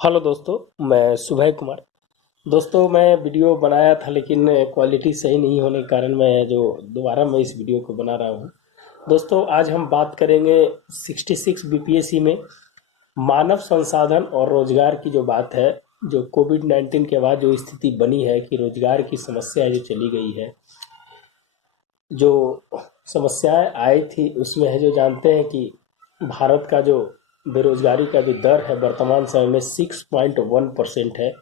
Hello दोस्तों, मैं सुबह कुमार। दोस्तों, मैं वीडियो बनाया था लेकिन क्वालिटी सही नहीं होने के कारण दोबारा मैं इस वीडियो को बना रहा हूँ। दोस्तों, आज हम बात करेंगे 66 बीपीएससी में मानव संसाधन और रोजगार की जो बात है। जो कोविड 19 के बाद जो स्थिति बनी है कि रोजगार की समस्या जो चली गई है, जो समस्याएं आई थी उसमें है, जो जानते हैं कि भारत का जो बेरोजगारी का जो दर है वर्तमान समय में 6.1% है,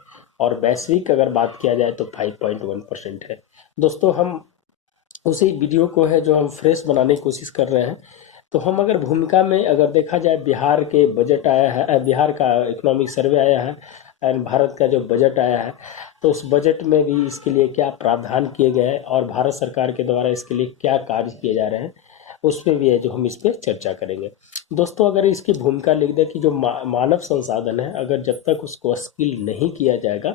और वैश्विक अगर बात किया जाए तो 5.1% है। दोस्तों, हम उसी वीडियो को है जो हम फ्रेश बनाने की कोशिश कर रहे हैं। तो हम अगर भूमिका में अगर देखा जाए, बिहार के बजट आया है, बिहार का इकोनॉमिक सर्वे आया है एंड भारत का जो बजट आया है, तो उस बजट में भी इसके लिए क्या प्रावधान किए गए हैं और भारत सरकार के द्वारा इसके लिए क्या कार्य किए जा रहे हैं, उस पर भी है जो हम इस पर चर्चा करेंगे। दोस्तों, अगर इसकी भूमिका लिख दें कि जो मानव संसाधन है, अगर जब तक उसको स्किल नहीं किया जाएगा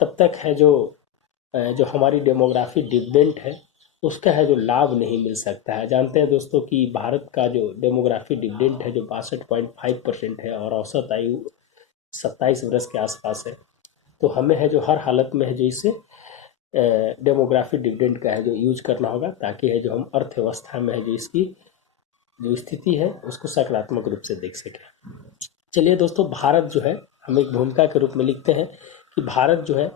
तब तक है जो हमारी डेमोग्राफी डिविडेंड है उसका है जो लाभ नहीं मिल सकता है। जानते हैं दोस्तों कि भारत का जो डेमोग्राफी डिविडेंड है जो 62.5% है, और औसत आयु 27 वर्ष के आसपास है। तो हमें है जो हर हालत में है जो इसे डेमोग्राफी डिविडेंड का है जो यूज करना होगा, ताकि है जो हम अर्थव्यवस्था में है जो इसकी जो स्थिति है उसको सकारात्मक रूप से देख सकें। चलिए दोस्तों, भारत जो है, हम एक भूमिका के रूप में लिखते हैं कि भारत जो है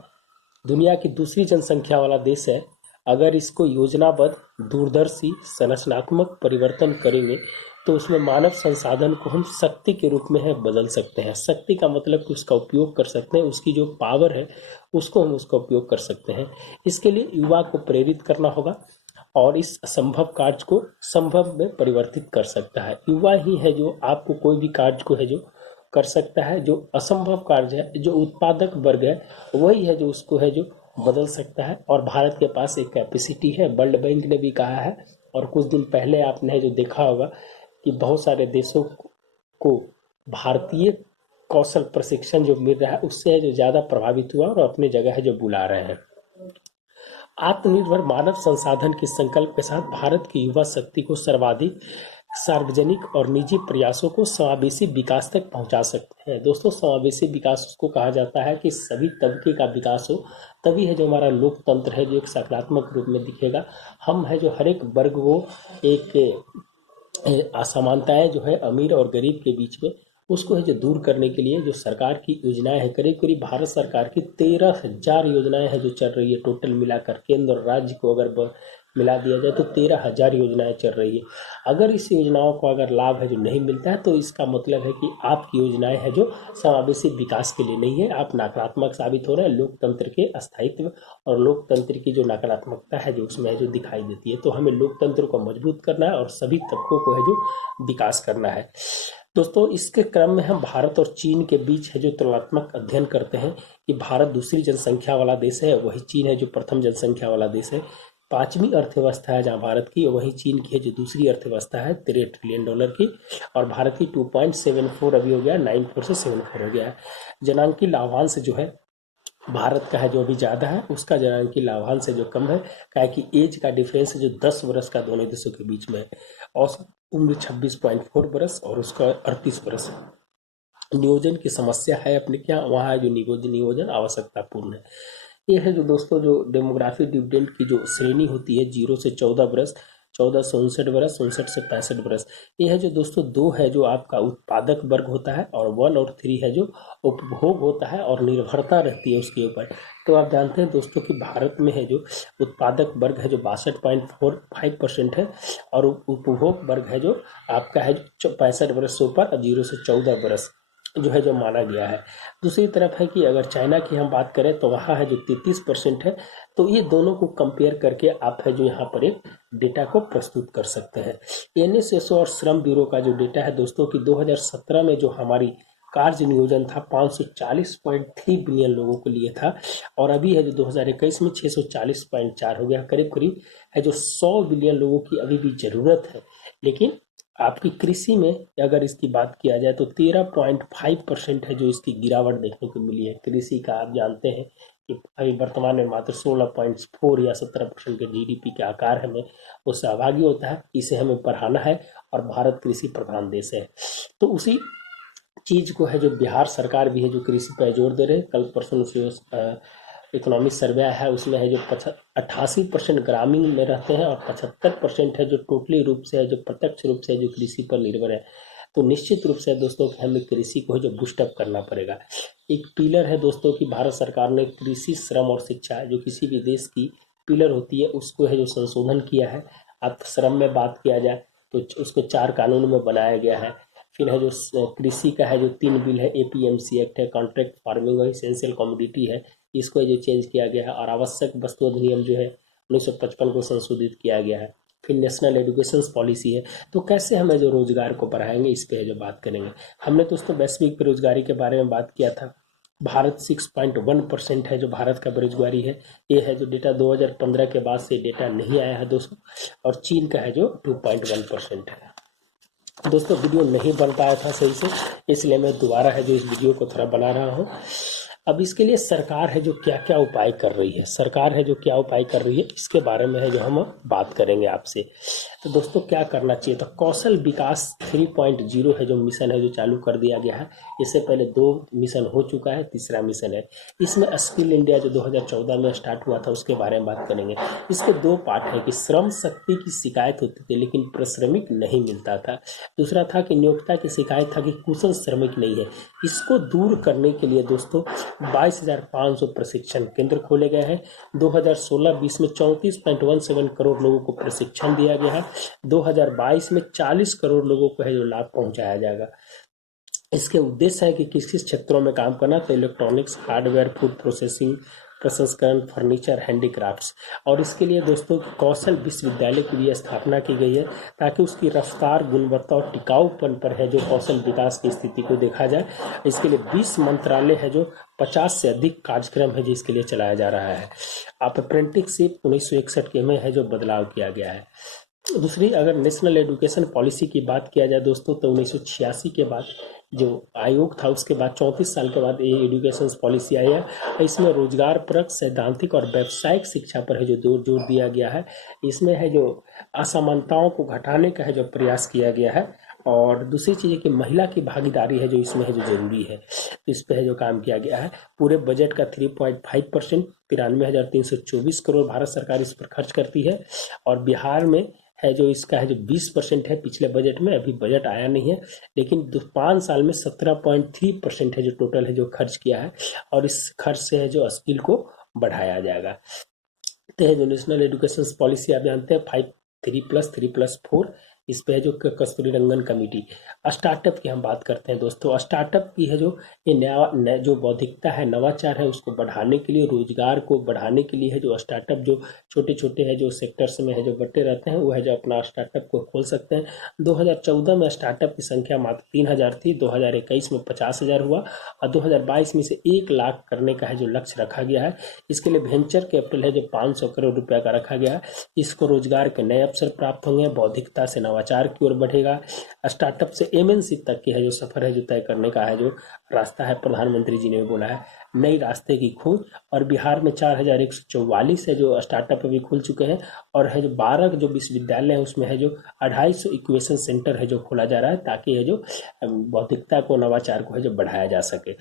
दुनिया की दूसरी जनसंख्या वाला देश है। अगर इसको योजनाबद्ध, दूरदर्शी, संरचनात्मक परिवर्तन करेंगे तो उसमें मानव संसाधन को हम शक्ति के रूप में है बदल सकते हैं। शक्ति का मतलब कि उसका उपयोग कर सकते हैं, उसकी जो पावर है उसको हम उसका उपयोग कर सकते हैं। इसके लिए युवा को प्रेरित करना होगा और इस असंभव कार्य को संभव में परिवर्तित कर सकता है। युवा ही है जो आपको कोई भी कार्य को है जो कर सकता है। जो असंभव कार्य है, जो उत्पादक वर्ग है, वही है जो उसको है जो बदल सकता है। और भारत के पास एक कैपेसिटी है, वर्ल्ड बैंक ने भी कहा है। और कुछ दिन पहले आपने जो देखा होगा कि बहुत सारे देशों को भारतीय कौशल प्रशिक्षण जो मिल रहा है उससे है जो ज़्यादा प्रभावित हुआ और अपनी जगह है जो बुला रहे हैं। आत्मनिर्भर मानव संसाधन के संकल्प के साथ भारत की युवा शक्ति को सर्वाधिक सार्वजनिक और निजी प्रयासों को समावेशी विकास तक पहुंचा सकते हैं। दोस्तों, समावेशी विकास उसको कहा जाता है कि सभी तबके का विकास हो, तभी है जो हमारा लोकतंत्र है जो एक सकारात्मक रूप में दिखेगा। हम है जो हर एक वर्ग को एक असमानताएं जो है अमीर और गरीब के बीच में, उसको है जो दूर करने के लिए जो सरकार की योजनाएं हैं, करीब करीब भारत सरकार की 13,000 योजनाएं हैं जो चल रही है। टोटल मिलाकर केंद्र और राज्य को अगर मिला दिया जाए तो 13,000 योजनाएं चल रही है। अगर इस योजनाओं को अगर लाभ है जो नहीं मिलता है तो इसका मतलब है कि आपकी योजनाएं है जो समावेशी विकास के लिए नहीं है, आप नकारात्मक साबित हो रहे हैं। लोकतंत्र के स्थायित्व और लोकतंत्र की जो नकारात्मकता है जो उसमें है जो दिखाई देती है। तो हमें लोकतंत्र को मजबूत करना है और सभी तबकों को है जो विकास करना है। दोस्तों, इसके क्रम में हम भारत और चीन के बीच है जो तुलनात्मक अध्ययन करते हैं कि भारत दूसरी जनसंख्या वाला देश है, वही चीन है जो प्रथम जनसंख्या वाला देश है। पांचवी अर्थव्यवस्था है जहाँ भारत की, वही चीन की है जो दूसरी अर्थव्यवस्था है $13 ट्रिलियन की। और भारत की 2.74 अभी हो गया, 94 से 74 हो गया है। जनांकी लाभांश जो है भारत का है जो अभी ज़्यादा है, उसका जनांकी लाभांश है जो कम है। क्या कि एज का डिफरेंस है जो 10 वर्ष का दोनों देशों के बीच में है। औसत उम्र 26.4 वर्ष और उसका 38 वर्ष है। नियोजन की समस्या है अपने क्या वहाँ जो नियोजन आवश्यकतापूर्ण है। ये है जो दोस्तों जो डेमोग्राफी डिविडेंड की जो श्रेणी होती है 0 से 14 वर्ष, 14 से 59 वर्ष, 59 से 65 वर्ष। ये है जो दोस्तों दो है जो आपका उत्पादक वर्ग होता है, और 1 और 3 है जो उपभोग होता है और निर्भरता रहती है उसके ऊपर। तो आप जानते हैं दोस्तों कि भारत में है जो उत्पादक वर्ग है जो 62.45% है, और उपभोग वर्ग है जो आपका है जो 65 वर्ष से ऊपर, 0 से 14 वर्ष जो है जो माना गया है। दूसरी तरफ है कि अगर चाइना की हम बात करें तो वहाँ है जो 33% है। तो ये दोनों को कंपेयर करके आप है जो यहाँ पर एक डेटा को प्रस्तुत कर सकते हैं। एनएसएसओ और श्रम ब्यूरो का जो डेटा है दोस्तों कि 2017 में जो हमारी कार्य नियोजन था 540.3 बिलियन लोगों के लिए था, और अभी है जो 2021 में 640.4 हो गया। करीब करीब है जो 100 बिलियन लोगों की अभी भी ज़रूरत है। लेकिन आपकी कृषि में अगर इसकी बात किया जाए तो 13.5% है जो इसकी गिरावट देखने को मिली है। कृषि का आप जानते हैं कि अभी वर्तमान में मात्र 16.4 या 17% के जीडीपी के आकार में वो सहभागी होता है। इसे हमें बढ़ाना है और भारत कृषि प्रधान देश है। तो उसी चीज़ को है जो बिहार सरकार भी है जो कृषि पर जोर दे रहे हैं। कल परसों जो इकोनॉमिक सर्वे है उसमें है जो 88% ग्रामीण में रहते हैं और 75% है जो टोटली रूप से है जो प्रत्यक्ष रूप से जो कृषि पर निर्भर है। तो निश्चित रूप से दोस्तों कि हमें कृषि को जो बूस्टअप करना पड़ेगा। एक पिलर है दोस्तों कि भारत सरकार ने कृषि, श्रम और शिक्षा जो किसी भी देश की पिलर होती है उसको है जो संशोधन किया है। अब श्रम में बात किया जाए तो उसको 4 कानून में बनाया गया है। फिर है जो कृषि का है जो 3 बिल है, एपीएमसी एक्ट है, कॉन्ट्रैक्ट फार्मिंग और इसेंशियल कमोडिटी है, इसको जो चेंज किया गया है। और आवश्यक वस्तु अधिनियम जो है 1955 को संशोधित किया गया है। फिर नेशनल एजुकेशन पॉलिसी है। तो कैसे हमें जो रोजगार को बढ़ाएंगे इस पे जो बात करेंगे। हमने दोस्तों वैश्विक बेरोजगारी के बारे में बात किया था। भारत 6.1% है जो भारत का बेरोजगारी है। ये है जो डेटा 2015 के बाद से डेटा नहीं आया है दोस्तों। और चीन का है जो 2.1% है। दोस्तों वीडियो नहीं बन पाया था सही से, इसलिए मैं दोबारा है जो इस वीडियो को थोड़ा बना रहा हूँ। अब इसके लिए सरकार है जो क्या क्या उपाय कर रही है, सरकार है जो क्या उपाय कर रही है इसके बारे में है जो हम बात करेंगे आपसे। तो दोस्तों क्या करना चाहिए, तो कौशल विकास 3.0 है जो मिशन है जो चालू कर दिया गया है। इससे पहले 2 मिशन हो चुका है, तीसरा मिशन है। इसमें स्किल इंडिया जो 2014 में स्टार्ट हुआ था उसके बारे में बात करेंगे। इसके 2 पार्ट है कि श्रम शक्ति की शिकायत होती थी लेकिन श्रमिक नहीं मिलता था। दूसरा था कि नियोक्ता की शिकायत था कि कुशल श्रमिक नहीं है। इसको दूर करने के लिए दोस्तों 22,500 प्रशिक्षण केंद्र खोले गए हैं। 2016-20 में 34.17 करोड़ लोगों को प्रशिक्षण दिया गया है। 2022 में 40 करोड़ लोगों को है जो लाभ पहुंचाया जाएगा। इसके उद्देश्य है कि किस किस क्षेत्रों में काम करना, तो इलेक्ट्रॉनिक्स, हार्डवेयर, फूड प्रोसेसिंग, प्रसंस्करण, फर्नीचर, हैंडीक्राफ्ट्स। और इसके लिए दोस्तों कौशल विश्वविद्यालय की भी स्थापना की गई है ताकि उसकी रफ्तार, गुणवत्ता और टिकाऊपन पर है जो कौशल विकास की स्थिति को देखा जाए। इसके लिए 20 मंत्रालय है जो 50 से अधिक कार्यक्रम है जिसके लिए चलाया जा रहा है। आप अप्रेंटिसशिप 1961 के में है जो बदलाव किया गया है। दूसरी अगर नेशनल एजुकेशन पॉलिसी की बात किया जाए दोस्तों तो 1986 के बाद जो आयोग था उसके बाद 34 साल के बाद ये एजुकेशन पॉलिसी आई है। इसमें रोजगार परक, सैद्धांतिक और व्यावसायिक शिक्षा पर है जो जोर दिया गया है। इसमें है जो असमानताओं को घटाने का है जो प्रयास किया गया है। और दूसरी चीज़ है कि महिला की भागीदारी है जो इसमें है जो जरूरी है, तो इस पर है जो काम किया गया है। पूरे बजट का 3.5% 93,324 करोड़ भारत सरकार इस पर खर्च करती है। और बिहार में है जो इसका है जो 20% है पिछले बजट में, अभी बजट आया नहीं है, लेकिन 5 साल में 17.3% है जो टोटल है जो खर्च किया है। और इस खर्च से है जो स्किल को बढ़ाया जाएगा। तो है जो नेशनल एजुकेशन पॉलिसी आप जानते हैं 3+3+4, इस पे है जो कस्तूरी रंगन कमेटी। स्टार्टअप की हम बात करते हैं दोस्तों। स्टार्टअप की है जो ये नया जो बौद्धिकता है, नवाचार है, उसको बढ़ाने के लिए, रोजगार को बढ़ाने के लिए है जो स्टार्टअप जो छोटे छोटे है जो सेक्टर्स में है जो बटे रहते हैं वो है जो अपना स्टार्टअप को खोल सकते हैं। 2014 में स्टार्टअप की संख्या मात्र 3,000 थी, 2021 में 50,000 हुआ और 2022 में से 1 लाख करने का है जो लक्ष्य रखा गया है। इसके लिए वेंचर कैपिटल है जो 500 करोड़ रुपया का रखा गया है। इसको रोजगार के नए अवसर प्राप्त होंगे, बौद्धिकता से नवाचार की ओर बढ़ेगा। स्टार्टअप से एमएनसी तक की है जो सफर है जो तय करने का है जो रास्ता है, प्रधानमंत्री जी ने बोला है नई रास्ते की खोज। और बिहार में 4,144 है जो स्टार्टअप अभी खुल चुके हैं। और है जो 12 जो विश्वविद्यालय है उसमें है जो 250 इक्वेशन सेंटर है जो खोला जा रहा है ताकि है जो बौद्धिकता को, नवाचार को है जो बढ़ाया जा सके।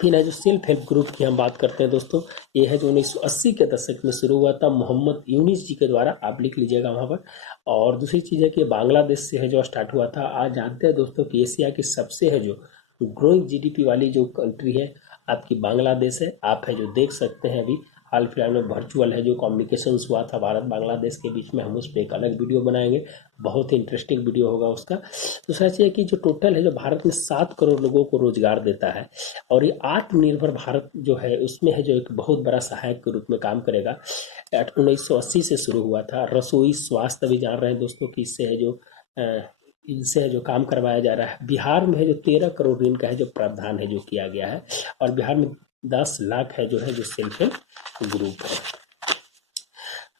फिर है जो सेल्फ हेल्प ग्रुप की हम बात करते हैं दोस्तों, ये है जो 1980 के दशक में शुरू हुआ था मोहम्मद यूनिस जी के द्वारा, आप लिख लीजिएगा वहाँ पर। और दूसरी चीज़ है कि बांग्लादेश से है जो स्टार्ट हुआ था। आज जानते हैं दोस्तों कि एशिया की सबसे है जो ग्रोइंग जीडीपी वाली जो कंट्री है आपकी बांग्लादेश है। आप है जो देख सकते हैं अभी हाल फिलहाल में वर्चुअल है जो कम्युनिकेशन हुआ था भारत बांग्लादेश के बीच में, हम उस पर एक अलग वीडियो बनाएंगे, बहुत ही इंटरेस्टिंग वीडियो होगा उसका। दूसरा चीज़ है कि जो टोटल है जो भारत में 7 करोड़ लोगों को रोजगार देता है। और ये आत्मनिर्भर भारत जो है उसमें है जो एक बहुत बड़ा सहायक के रूप में काम करेगा। 1980 से शुरू हुआ था। रसोई स्वास्थ्य भी जान रहे हैं दोस्तों कि इससे है जो इनसे है जो काम करवाया जा रहा है। बिहार में है जो 13 करोड़ ऋण का है जो प्रावधान है जो किया गया है। और बिहार में 10 लाख है जो सेल्फ हेल्प ग्रुप है।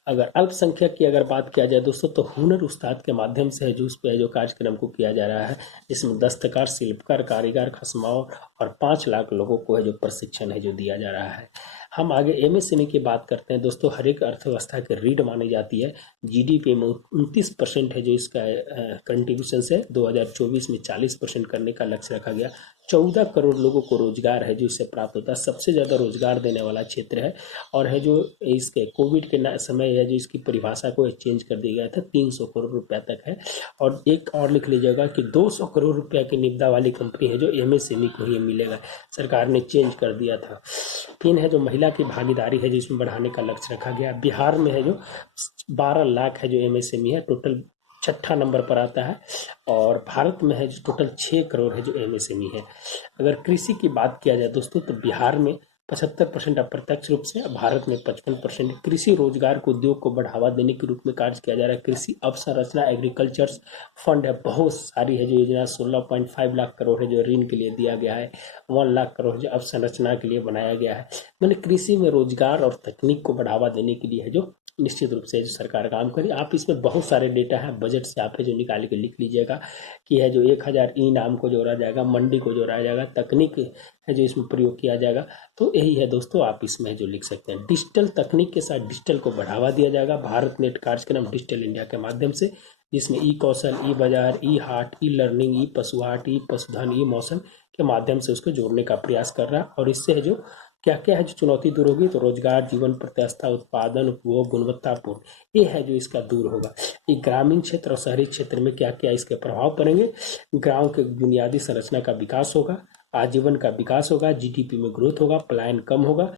अगर अल्पसंख्यक की अगर बात किया जाए दोस्तों तो हुनर उस्ताद के माध्यम से है जो उस पे जो कार्यक्रम को किया जा रहा है, इसमें दस्तकार, शिल्पकार, कारीगर, खसमाओ और 5 लाख लोगों को है जो प्रशिक्षण है जो दिया जा रहा है। हम आगे एमएसएमई की बात करते हैं दोस्तों। हर एक अर्थव्यवस्था की रीढ़ मानी जाती है। जीडीपी में 29% है जो इसका कंट्रीब्यूशन है। 2024 में 40% करने का लक्ष्य रखा गया। 14 करोड़ लोगों को रोजगार है जो इससे प्राप्त होता है। सबसे ज़्यादा रोजगार देने वाला क्षेत्र है। और है जो इसके कोविड के समय है जो इसकी परिभाषा को चेंज कर दिया गया था, 300 करोड़ रुपया तक है। और एक और लिख लीजिएगा कि 200 करोड़ रुपया की निविदा वाली कंपनी है जो एमएसएमई को ही मिलेगा। सरकार ने चेंज कर दिया था। तीन है जो महिला की भागीदारी है जिसमें बढ़ाने का लक्ष्य रखा गया। बिहार में है जो 12 लाख है जो एमएसएमई है, टोटल छठा नंबर पर आता है। और भारत में है जो टोटल 6 करोड़ है जो एमएसएमई है। अगर कृषि की बात किया जाए दोस्तों तो बिहार में 75% अप्रत्यक्ष रूप से, भारत में 55%। कृषि रोजगार को, उद्योग को बढ़ावा देने के रूप में कार्य किया जा रहा है। कृषि अवसंरचना एग्रीकल्चर फंड है, बहुत सारी है जो योजना। 16.5 लाख करोड़ है जो ऋण के लिए दिया गया है। 1 लाख करोड़ जो अवसंरचना के लिए बनाया गया है। मैंने कृषि में रोजगार और तकनीक को बढ़ावा देने के लिए है जो निश्चित रूप से जो सरकार काम करे। आप इसमें बहुत सारे डेटा है, बजट से आप है जो निकाल के लिख लीजिएगा कि है जो 1000 ई नाम को जोड़ा जाएगा, मंडी को जोड़ा जाएगा, तकनीक है जो इसमें प्रयोग किया जाएगा। तो यही है दोस्तों, आप इसमें जो लिख सकते हैं। डिजिटल तकनीक के साथ डिजिटल को बढ़ावा दिया जाएगा। भारत नेट कार्यक्रम डिजिटल इंडिया के माध्यम से, जिसमें ई कौशल, ई बाजार, ई हाट, ई लर्निंग, ई पशुहाट, ई पशुधन, ई मौसम के माध्यम से उसको जोड़ने का प्रयास कर रहा है। और इससे है जो क्या क्या है जो चुनौती दूर होगी, तो रोजगार, जीवन प्रतिष्ठा, उत्पादन, उपभोग, गुणवत्तापूर्ण, ये है जो इसका दूर होगा। ये ग्रामीण क्षेत्र और शहरी क्षेत्र में क्या क्या इसके प्रभाव पड़ेंगे। गांव के बुनियादी संरचना का विकास होगा, आजीवन का विकास होगा, जीडीपी में ग्रोथ होगा, पलायन कम होगा,